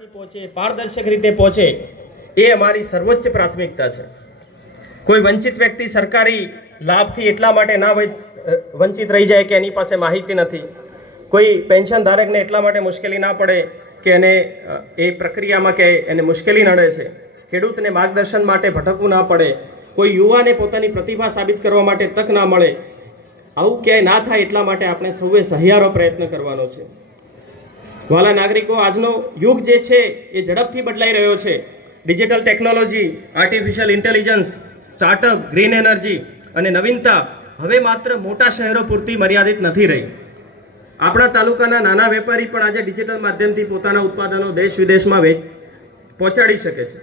સુધી પહોંચે, પારદર્શક રીતે પહોંચે, એ અમારી સર્વોચ્ચ પ્રાથમિકતા છે. કોઈ વંચિત વ્યક્તિ સરકારી લાભથી એટલા માટે ના વંચિત રહી જાય કે એની પાસે માહિતી નથી. કોઈ પેન્શન ધારકને એટલા માટે મુશ્કેલી ના પડે કે એને એ પ્રક્રિયામાં કે એને મુશ્કેલી નડે છે. ખેડૂતને માર્ગદર્શન માટે ભટકવું ના પડે. કોઈ યુવાને પોતાની પ્રતિભા સાબિત કરવા માટે તક ના મળે. આવું ક્યાંય ના થાય એટલા માટે આપણે સૌએ સહિયારો પ્રયત્ન કરવાનો છે. વાલા નાગરિકો, આજનો યુગ જે છે એ ઝડપથી બદલાઈ રહ્યો છે. Digital technology, artificial intelligence, startup, green energy અને નવીનતા હવે માત્ર મોટા શહેરો પૂરતી મર્યાદિત નથી રહી. આપણા તાલુકાના નાના વેપારી પણ આજે ડિજિટલ માધ્યમથી પોતાના ઉત્પાદનો દેશ વિદેશમાં પહોંચાડી શકે છે.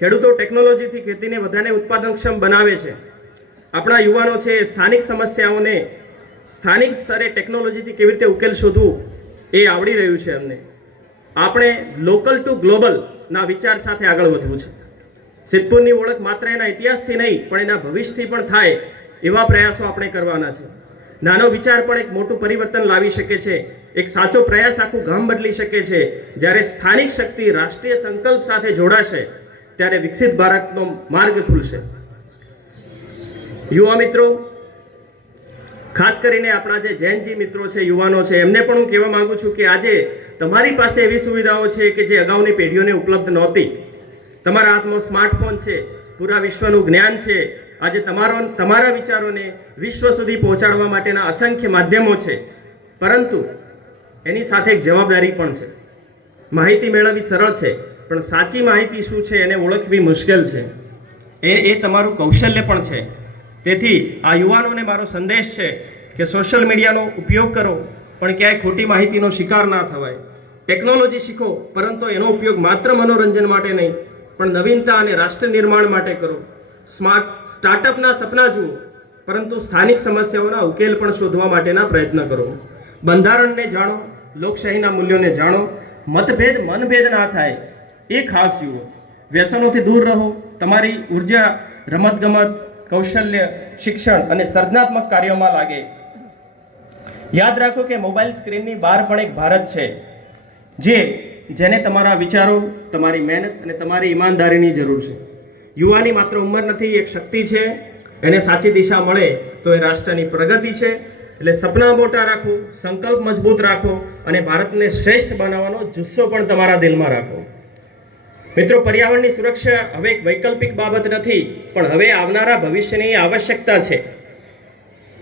ખેડૂતો ટેકનોલોજીથી ખેતીને વધારે ઉત્પાદનક્ષમ બનાવે છે. આપણા યુવાનો છે સ્થાનિક સમસ્યાઓને સ્થાનિક સ્તરે ટેકનોલોજીથી કેવી રીતે ઉકેલ શોધવું એ આવડી રહ્યું છે અમને. આપણે લોકલ ટુ ગ્લોબલના વિચાર સાથે આગળ વધવું છે. સિદ્ધપુરની ઓળખ માત્ર એના ઇતિહાસથી નહીં પણ એના ભવિષ્યથી પણ થાય એવા પ્રયાસો આપણે કરવાના છે. નાનો વિચાર પણ એક મોટું પરિવર્તન લાવી શકે છે. એક સાચો પ્રયાસ આખું ગામ બદલી શકે છે. જ્યારે સ્થાનિક શક્તિ રાષ્ટ્રીય સંકલ્પ સાથે જોડાશે ત્યારે વિકસિત ભારતનો માર્ગ ખુલશે. યુવા મિત્રો, ખાસ કરીને આપણા જે જૈનજી મિત્રો છે, યુવાનો છે, એમને પણ હું કહેવા માંગુ છું કે આજે તમારી પાસે એવી સુવિધાઓ છે કે જે અગાઉની પેઢીઓને ઉપલબ્ધ નહોતી. તમારા હાથમાં સ્માર્ટફોન છે, પૂરા વિશ્વનું જ્ઞાન છે. આજે તમારા વિચારોને વિશ્વ સુધી પહોંચાડવા માટેના અસંખ્ય માધ્યમો છે. પરંતુ એની સાથે એક જવાબદારી પણ છે. માહિતી મેળવવી સરળ છે, પણ સાચી માહિતી શું છે એને ઓળખવી મુશ્કેલ છે. એ તમારું કૌશલ્ય પણ છે. તેથી આ યુવાનોને મારો સંદેશ છે કે સોશિયલ મીડિયાનો ઉપયોગ કરો, પણ ક્યાંય ખોટી માહિતીનો શિકાર ના થવાય. ટેકનોલોજી શીખો, પરંતુ એનો ઉપયોગ માત્ર મનોરંજન માટે નહીં પણ નવીનતા અને રાષ્ટ્ર નિર્માણ માટે કરો. સ્ટાર્ટઅપના સપના જુઓ, પરંતુ સ્થાનિક સમસ્યાઓના ઉકેલ પણ શોધવા માટેના પ્રયત્ન કરો. બંધારણને જાણો, લોકશાહીના મૂલ્યોને જાણો. મતભેદ મનભેદ ના થાય એ ખાસ જુઓ. વ્યસનોથી દૂર રહો. તમારી ઉર્જા રમતગમત, કૌશલ્ય, શિક્ષણ અને સર્જનાત્મક કાર્યોમાં લાગે. યાદ રાખો કે મોબાઈલ સ્ક્રીનની બહાર પણ એક ભારત છે જેને તમારા વિચારો, તમારી મહેનત અને તમારી ઈમાનદારીની જરૂર છે. યુવાની માત્ર ઉંમર નથી, એક શક્તિ છે. એને સાચી દિશા મળે તો એ રાષ્ટ્રની પ્રગતિ છે. એટલે સપના મોટા રાખો, સંકલ્પ મજબૂત રાખો અને ભારતને શ્રેષ્ઠ બનાવવાનો જુસ્સો પણ તમારા દિલમાં રાખો. મિત્રો, પર્યાવરણની સુરક્ષા હવે એક વૈકલ્પિક બાબત નથી, પણ હવે આવનારા ભવિષ્યની આવશ્યકતા છે.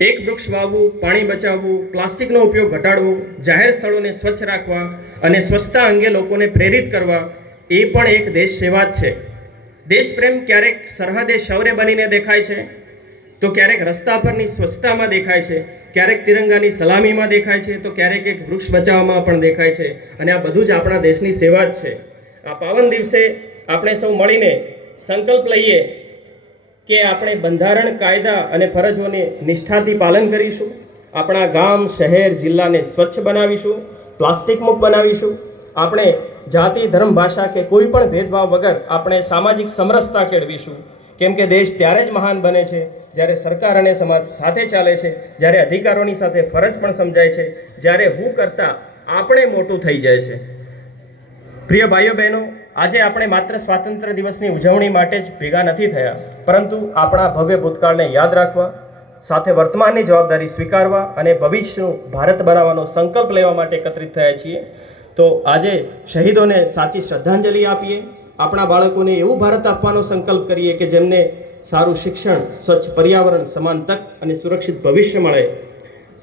એક વૃક્ષ વાવવું, પાણી બચાવવું, પ્લાસ્ટિકનો ઉપયોગ ઘટાડવો, જાહેર સ્થળોને સ્વચ્છ રાખવા અને સ્વચ્છતા અંગે લોકોને પ્રેરિત કરવા એ પણ એક દેશ સેવા જ છે. દેશપ્રેમ ક્યારેક સરહદે શૌર્ય બનીને દેખાય છે, તો ક્યારેક રસ્તા પરની સ્વચ્છતામાં દેખાય છે, ક્યારેક તિરંગાની સલામીમાં દેખાય છે, તો ક્યારેક એક વૃક્ષ બચાવવામાં પણ દેખાય છે. અને આ બધું જ આપણા દેશની સેવા જ છે. આ પાવન દિવસે આપણે સૌ મળીને સંકલ્પ લઈએ કે આપણે બંધારણ, કાયદા અને ફરજોને નિષ્ઠાથી પાલન કરીશું. આપણા ગામ, શહેર, જિલ્લાને સ્વચ્છ બનાવીશું, પ્લાસ્ટિક મુક્ત બનાવીશું. આપણે જાતિ, ધર્મ, ભાષા કે કોઈ પણ ભેદભાવ વગર આપણે સામાજિક સમરસતા કેળવીશું. કેમ કે દેશ ત્યારે જ મહાન બને છે જ્યારે સરકાર અને સમાજ સાથે ચાલે છે, જ્યારે અધિકારોની સાથે ફરજ પણ સમજાય છે, જ્યારે હું કરતાં આપણે મોટું થઈ જાય છે. પ્રિય ભાઈઓ બહેનો, આજે આપણે માત્ર સ્વાતંત્ર્ય દિવસની ઉજવણી માટે જ ભેગા નથી થયા, પરંતુ આપણા ભવ્ય ભૂતકાળને યાદ રાખવા, સાથે વર્તમાનની જવાબદારી સ્વીકારવા અને ભવિષ્યનું ભારત બનાવવાનો સંકલ્પ લેવા માટે એકત્રિત થયા છીએ. તો આજે શહીદોને સાચી શ્રદ્ધાંજલિ આપીએ. આપણા બાળકોને એવું ભારત આપવાનો સંકલ્પ કરીએ કે જેમને સારું શિક્ષણ, સ્વચ્છ પર્યાવરણ, સમાન તક અને સુરક્ષિત ભવિષ્ય મળે.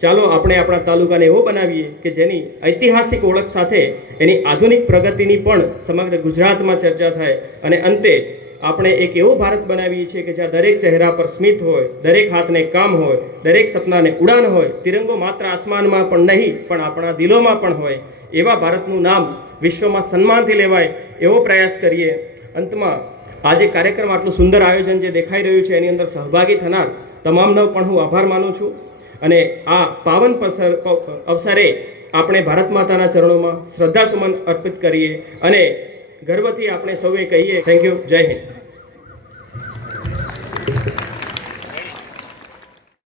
ચાલો આપણે આપણા તાલુકાને એવો બનાવીએ કે જેની ઐતિહાસિક ઓળખ સાથે એની આધુનિક પ્રગતિની પણ સમગ્ર ગુજરાતમાં ચર્ચા થાય. અને અંતે આપણે એક એવો ભારત બનાવીએ છીએ કે જ્યાં દરેક ચહેરા પર સ્મિત હોય, દરેક હાથને કામ હોય, દરેક સપનાને ઉડાન હોય. તિરંગો માત્ર આસમાનમાં પણ નહીં પણ આપણા દિલોમાં પણ હોય. એવા ભારતનું નામ વિશ્વમાં સન્માનથી લેવાય એવો પ્રયાસ કરીએ. અંતમાં આજે કાર્યક્રમ આટલું સુંદર આયોજન જે દેખાઈ રહ્યું છે એની અંદર સહભાગી થનાર તમામનો પણ હું આભાર માનું છું. અને આ પાવન અવસરે આપણે ભારત માતાના ચરણોમાં શ્રદ્ધાસુમન અર્પિત કરીએ અને ગર્વથી આપણે સૌએ કહીએ, થેન્ક યુ, જય હિન્દ.